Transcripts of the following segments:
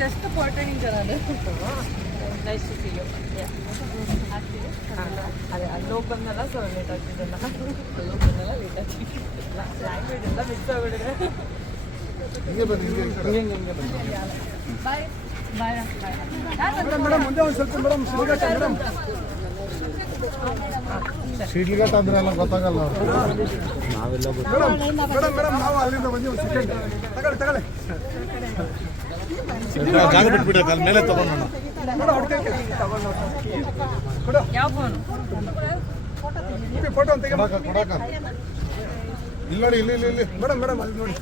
Just ಪಾರ್ಟನಿಂಗ್ ಅದು. Nice to C you ಅದೇ ಅಲ್ಲಿ ಬಂದಲ್ಲ ಸೊ ಲೇಟ್ ಆಗ್ತಿದ್ದಲ್ಲ. ಅಲ್ಲಿ ಬಂದಲ್ಲ ಲೇಟ್ ಆಗ್ತಿತ್ತು ಲ್ಯಾಂಗ್ವೇಜ್ ಎಲ್ಲ ಮಿಸ್ ಆಗ್ಬಿಟ್ಟಿದೆ. ಹಿಂಗೆ ಬನ್ನಿ ಹಿಂಗೆ ಬಾಯ್ ಬಾಯ್ ಮೇಡಮ್ ಮುಂದೆ ಒಂದು ಸ್ವಲ್ಪ ಮೇಡಮ್ ಸಿಡಿಗಟ್ಟ ಮೇಡಮ್. ಸಿಡ್ಲಿಗಟ್ಟ ಅಂದ್ರೆ ಎಲ್ಲ ಗೊತ್ತಾಗಲ್ಲ ನಾವೆಲ್ಲ ಮೇಡಮ್ ಮೇಡಮ್ ನಾವು ಅಲ್ಲಿಂದ ಬಂದಿ ಒಂದು ಸೆಕೆಂಡ್ ತಗೊಳ್ಳಿ ತಗೊಳ್ಳಿ. ಜಾಗ ಬಿಟ್ಬಿಡಕ್ಕೆ ಅಲ್ಲಿ ಮೇಲೆ ತಗೊಂಡೋಣ ಯಾವ ಫೋನು ಫೋಟೋ ಅಂತ? ಇಲ್ಲಿ ನೋಡಿ ಇಲ್ಲಿ ಇಲ್ಲಿ ಇಲ್ಲಿ ಮೇಡಮ್ ಮೇಡಮ್ ಅಲ್ಲಿ ನೋಡಿ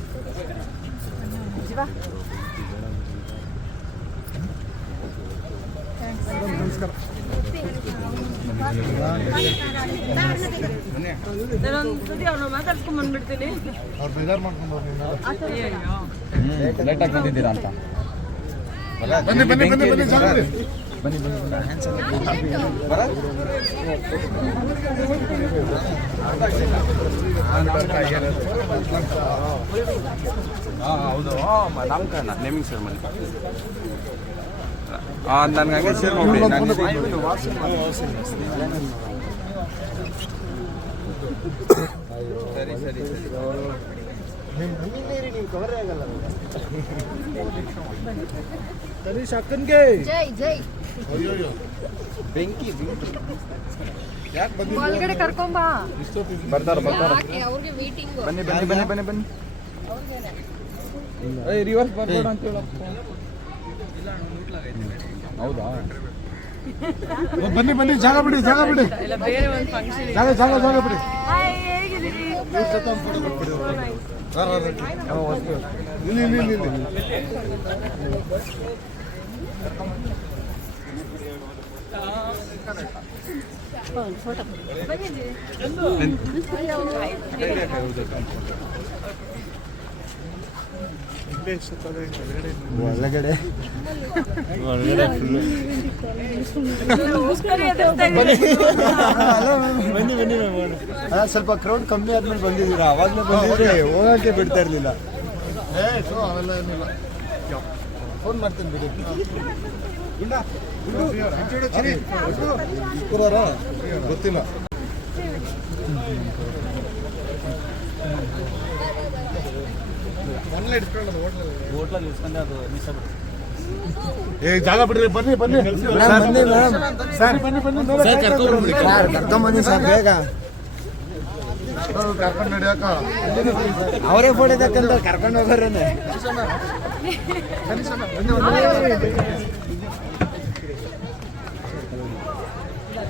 ನಮಸ್ಕಾರ ಬಂದ್ಬಿಡ್ತೀನಿ ಅಯ್ಯೋ ಲೇಟಾಗಿ ಬಂದಿದ್ದೀರಾ ಅಂತ. ಬನ್ನಿ ಬನ್ನಿ ಬನ್ನಿ ಬನ್ನಿ. ಬನ್ನಿ ಬನ್ನಿ ಹಾಂ ಹೌದು. ನಮ್ಮ ಕಣ. ನೇಮಿಂಗ್ ಸರ್ ಮನೆ ಹಾಂ ನನಗೆ ಹಂಗೆ ಶೇರ್ ಸರಿ ಸರಿ ಸರಿ. ಸತೀಶ್ ಅಕ್ಕನ್ಗೆ ಜೈ ಜೈ. ಅಯ್ಯೋ ಬೆಂಕಿ ಬೆಂಕಿ. ಯಾಕೆ ಬಂದಿಲ್ಲ ಒಳಗಡೆ ಕರ್ಕೊಂಬಾ ಬರ್ತಾರ ಬರ್ತಾರ. ಯಾಕೆ? ಅವ್ರಿಗೆ ಮೀಟಿಂಗ್ ಬನ್ನಿ ಬನ್ನಿ ಬನ್ನಿ ಬನ್ನಿ ಬನ್ನಿ. ಏಯ್ ರಿವರ್ಸ್ ಬರ್ಬೇಡ ಅಂತ ಹೇಳಪ್ಪ ಹೌದಾ? ಬನ್ನಿ ಬನ್ನಿ ಜಾಗ ಬಿಡಿ ಜಾಗ ಬಿಡಿ. ಇಲ್ಲ ಬೇರೆ ಒಂದು ಫಂಕ್ಷನ್ ಜಾಗ ಜಾಗ ಜಾಗ ಬಿಡಿ. छोटा ಒಳಗಡೆ. ಬನ್ನಿ ಬನ್ನಿ ಸ್ವಲ್ಪ ಕ್ರೌಡ್ ಕಮ್ಮಿ ಆದ್ಮೇಲೆ ಬಂದಿದ್ದೀರಾ? ಅವಾಗಲೇ ಬಂದಿದ್ರೆ ಹೋಗಕ್ಕೆ ಬಿಡ್ತಾ ಇರ್ಲಿಲ್ಲ. ಅವೆಲ್ಲ ಏನಿಲ್ಲ. ಫೋನ್ ಮಾಡ್ತೀನಿ ಬಿಡಿ. ಗೊತ್ತಿಲ್ಲ. ಹೋಟ್ಲಲ್ಲಿ. ಹೋಟ್ಲಲ್ಲಿ ಇಸ್ಕೊಂಡೆ ಅದು ಮಿಸ್ ಏ ಜಾಗ ಬಿಡ್ರಿ ಬನ್ನಿ ಬನ್ನಿ. ಬನ್ನಿ ಸರ್ ಬನ್ನಿ ಬನ್ನಿ ಸರ್ ಕರ್ಕೊಂಬನ್ನಿ ಸರ್ ಬೇಗ. ಕರ್ಕೊಂಡು ನಡೆಯಕ. ಅವರೇ ಫೋಟೋ ತಕ್ಕಂತ ಕರ್ಕೊಂಡು ಹೋಗೋರೇನೆ.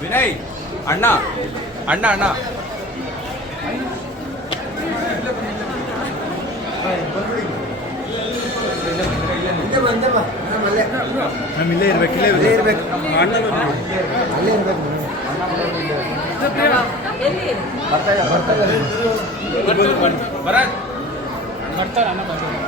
ವಿನಯ್ ಅಣ್ಣ ಅಣ್ಣ ಅಣ್ಣ ನಮ್ಮ ಇಲ್ಲೇ ಇರ್ಬೇಕು ಇಲ್ಲೇ ಇರ್ಬೇಕು ಅಲ್ಲೇ ಇರ್ಬೇಕು ಬರ್ತಾರೆ ಬರಾಜ್ ಬಂದ್ರೆ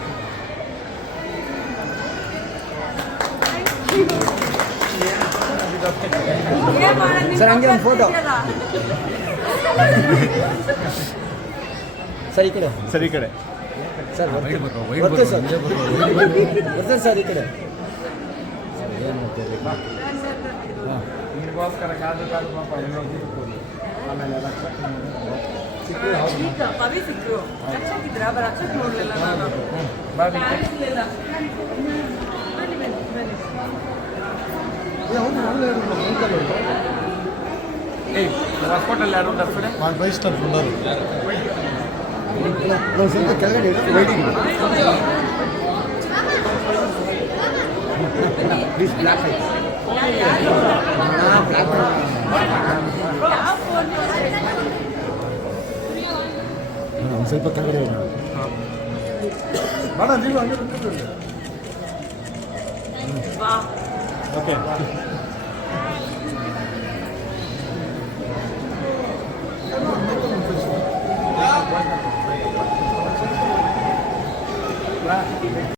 ಸರ್ ಹಂಗೆ ಒಂದು ಫೋಟೋ ಸರ್ ಈ ಕಡೆ. ಸರಿ ಈ ಕಡೆ. ಸರ್ ಬರ್ತೀವಿ ಸರ್. ಬರ್ತೀನಿ ಸರ್ ಈ ಕಡೆ. ಆಮೇಲೆ ರಕ್ಷಕ ಈಗ ಪವಿ ಸಿಕ್ರು ರಕ್ಷಕಿದ್ರ ಬರ ರಕ್ಷಕ್ ನೋಡ್ಲಿಲ್ಲ ನಾನು ಬಾಬಿ ಕಾಣಿಸ್ಲಿಲ್ಲ. ಬನ್ನಿ ಬನ್ನಿ ಬನ್ನಿ ಏಯ್ ಹಾಸ್ಪಿಟಲ್ ಯಾರು ಡಾಕ್ಟರ್ ಒಂದು ಫೈವ್ ಸ್ಟಾರ್ ಫುಲ್ಲರು ಸ್ವಲ್ಪ ಕೆಳಗಡೆ ವೈಟಿಂಗ್ ಪ್ಲೀಸ್ ಬ್ಲ್ಯಾಕ್ ಐ ಒಂದು ಸ್ವಲ್ಪ ಕೆಳಗಡೆ ಇಡಿ. ಬೇಡ ನೀವು ಹಂಗೆ Okay. Yeah.